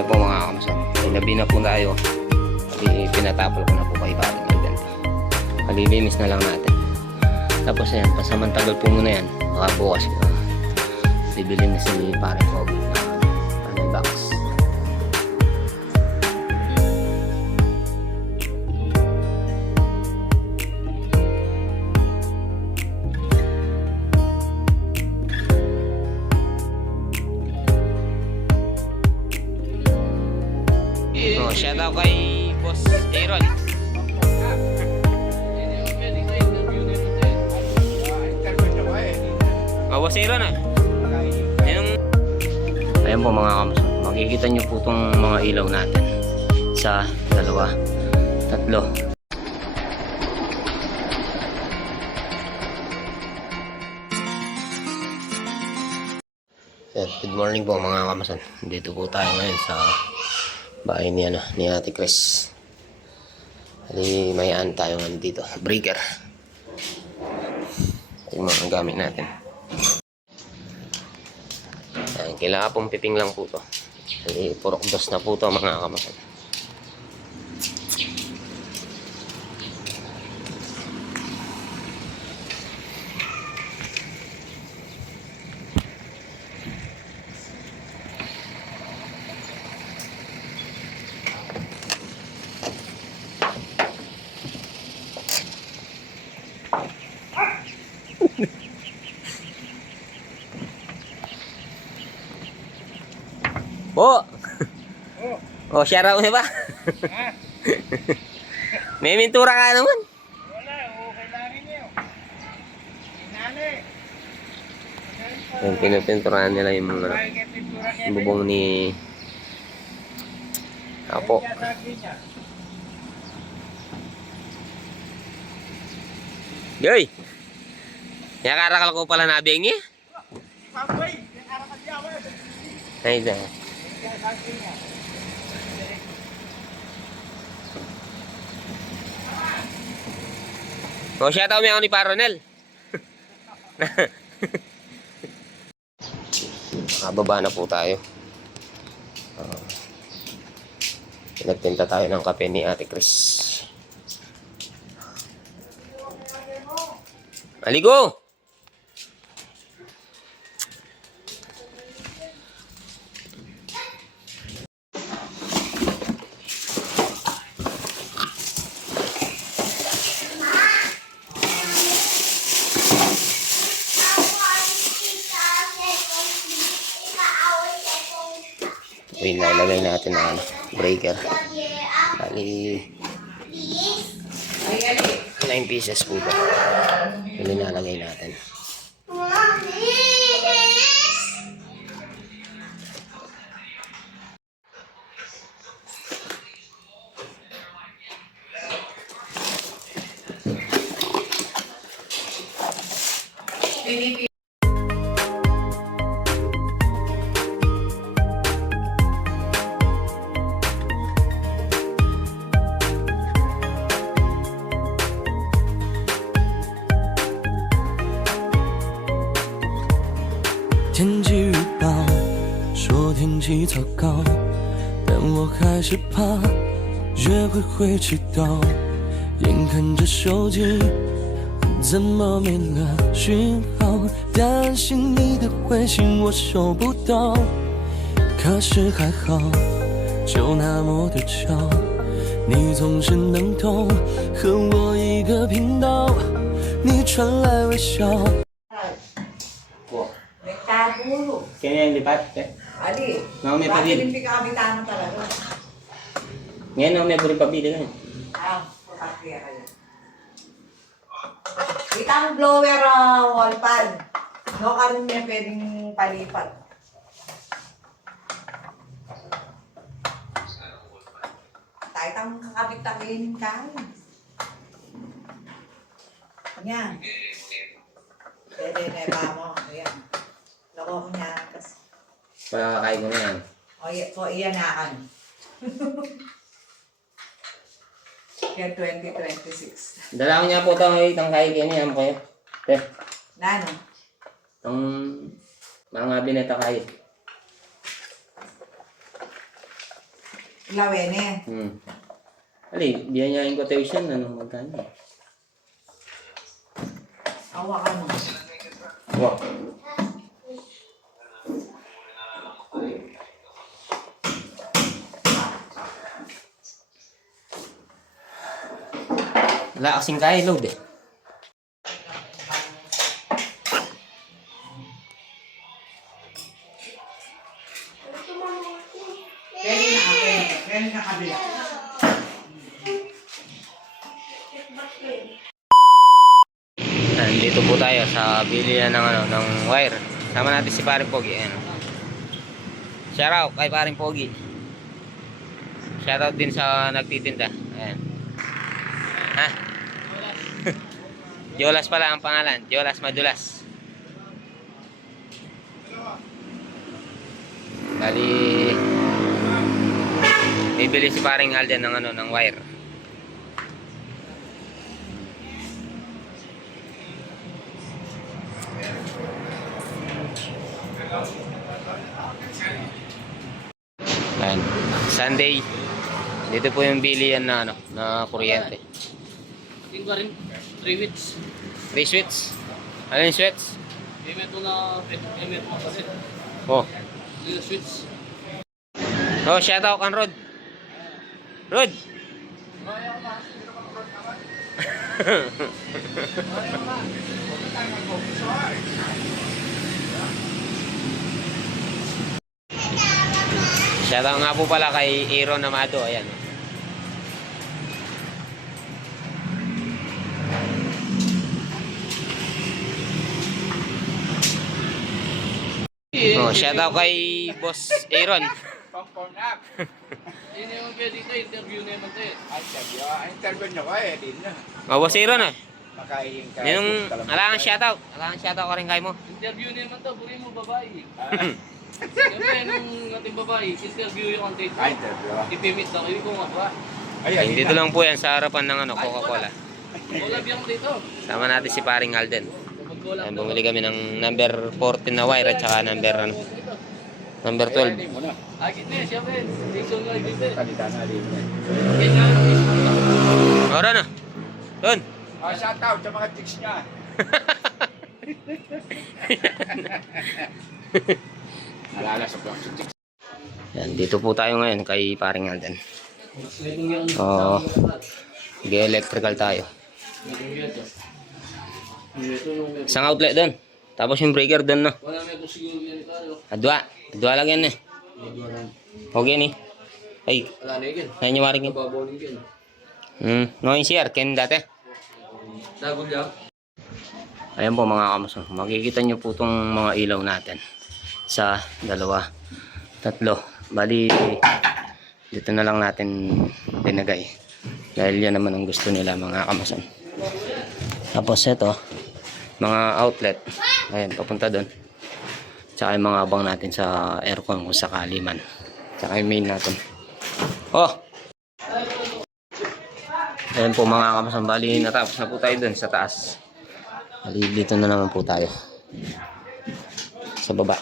Yan po mga kamusan. Ilabi na po tayo. Kasi pinatapol ko na po kay Paring Alden. Kalilinis na lang natin. Tapos ayan, pasamantagal po muna yan. Baka bukas ko. Bibili na si Paring Kobe Ah. Yan ang... Ayan po mga kamuso. Makikita nyo po itong mga ilaw natin. Isa, dalawa, tatlo. Yan, good morning po mga kamasan. Dito po tayo ngayon sa bahay ni, ano, ni Ate Chris. Hali, mayaan tayo ngayon dito. Breaker. Yung mga gamit natin. Kailangan pong piping lang po to. Hali, purok dos na po to mga kamasan. Po! Oh, share out ba? May mintura ka naman. Wala, okay lang niyo. Inali. Yung pinipinturahan nila yung mga niya? bubong ni Apo. Niya. Yoy! Nakarakal ko pala nabing niya. Niya. wala. Ay, ito. O, shout out mo ni Paronel. Nakababa na po tayo. Uh, Pinagtinta tayo ng kape ni Ate Chris. Aligo! Ito yung lalagay natin na ano, breaker. Bali, 9 pieces po ba? Yung nilalagay natin. 糟糕，但我还是怕约会会迟到。眼看着手机怎么没了讯号，担心你的回信我收不到。可是还好，就那么的巧，你总是能懂，和我一个频道，你传来微笑。Po. Nagtagulo. Kaya yung lipat? Eh? Ali. Naomi bakit Padilla. hindi ka kabitano talaga? Ngayon ako may buri pabili na yun. Ah, pakakaya kayo. Itang blower uh, wall pan. No ka rin niya pwedeng palipat. Kahit ang kakabit-takin ka. Yan. Pwede na ba mo. Ayan. Loko ko niya. Pakakain ko na yan. o, i- o iyan na kan. Yan 2026. Dala ko niya po itong itang kain kayo niya po. Eh, Nano? itong mga bineta kayo. Lawin eh. Hmm. Ali, biyanyahin ko siya, ano, magkano? Awa ka mo. Wow. Wala kasing kaya load eh. Nandito po tayo sa bilihan ng ano ng wire. Sama natin si Paring Pogi. Ayan. Shout out kay Paring Pogi. Shout out din sa nagtitinda. Ayan. Ha? Jolas pala ang pangalan. Jolas Madulas. Bali Bibili si Paring Alden ng ano ng wire. Ayan. Sunday. Dito po yung bilihan na ano, na kuryente. Tingin ko rin, 3 weeks. Three sweets. Ano yung sweets? Payment mo na, payment mo kasi. Oh. Little sweets. Oh, shout out kan Rod. Rod. shout out nga po pala kay Aaron Amado. Ayan. Oh, shout out kay Boss Aaron. Pangkonak. Yun yung pwede dito, interview na naman ito eh. Ay, sabi ko, ah, interview nyo ka eh, din na. Oh, Boss Aaron ah. Makain ka. Yan yung, gusto ka lang ala kang makain. shout out. Ala kang shout out ka rin kay mo. Interview na naman to, buri mo babae. Ah, Siyempre, nung ating babae, interview yung content ah, interview ah. Ipimit lang, ibig ko nga ba? Ay, Ay, dito na. lang po yan sa harapan ng ano, Coca-Cola. Wala biyang dito. Sama natin si paring Alden. Ayan, bumili kami ng number 14 na wire at saka number ano, number Ay, 12. hindi mo na. Agit na, siyempre. Dixon nga ibigay. Kalita na din yan. Kaya nga, Facebook lang. Ora na. Doon. Ah, shout out sa mga chicks niya. Nalala sa vlog chicks. Yan, dito po tayo ngayon kay paring Alden. Oo. Mag-electrical tayo. Isang outlet doon. Tapos yung breaker doon no. Adwa. Adwa lang yan eh. Okay ni. Ay, na yun. ngayon yung waring yun. Hmm. No, yung CR. Ken dati. Dagol lang. Ayan po mga kamuso. Makikita nyo po itong mga ilaw natin. Sa dalawa, tatlo. Bali, dito na lang natin pinagay. Dahil yan naman ang gusto nila mga kamuson. Tapos ito, mga outlet. Ayan, papunta doon. Tsaka yung mga abang natin sa aircon kung sakali man. Tsaka yung main natin. Oh! Ayan po mga kamuson. Bali, natapos na po tayo doon sa taas. Dito na naman po tayo. Sa baba.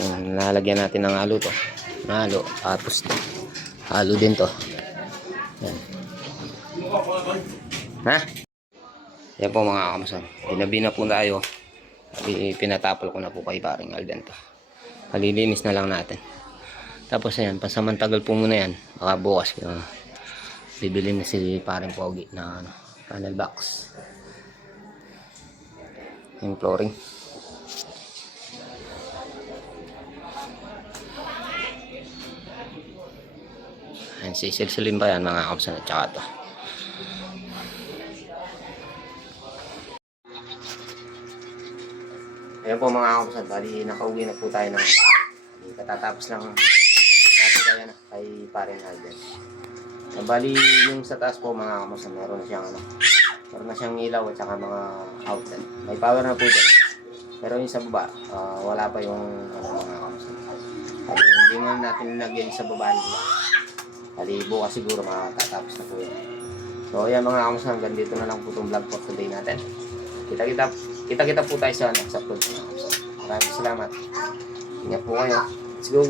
Ayan, nalagyan natin ng halo to. Halo. Tapos, halo din to. Ayan. Ha? Yan po mga kamusan. Tinabi na po tayo. Bali, pinatapol ko na po kay paring Alden to. Palilinis na lang natin. Tapos ayan, pasamantagal po muna yan. Baka bukas. Uh, bibili na si paring Pogi na ano, panel box yung flooring Ayan, sisilsilin pa yan mga kapsan at saka to Ayan po mga kapsan, bali nakauwi na po tayo ng bali, katatapos lang natin kaya na kay parin Alden bali yung sa taas po mga kapsan, meron na siyang ano, meron na siyang ilaw at saka mga outlet. May power na po din. Pero yung sa baba, ah, wala pa yung ano, mga kamusta. Kali, hindi na natin nilagyan sa baba nila. Kali, bukas siguro makatatapos na po yun. So, ayan mga kamusta, hanggang dito na lang po itong vlog for today natin. Kita-kita kita-kita po tayo sa mga kamusta. Maraming salamat. Ingat po kayo. Let's go.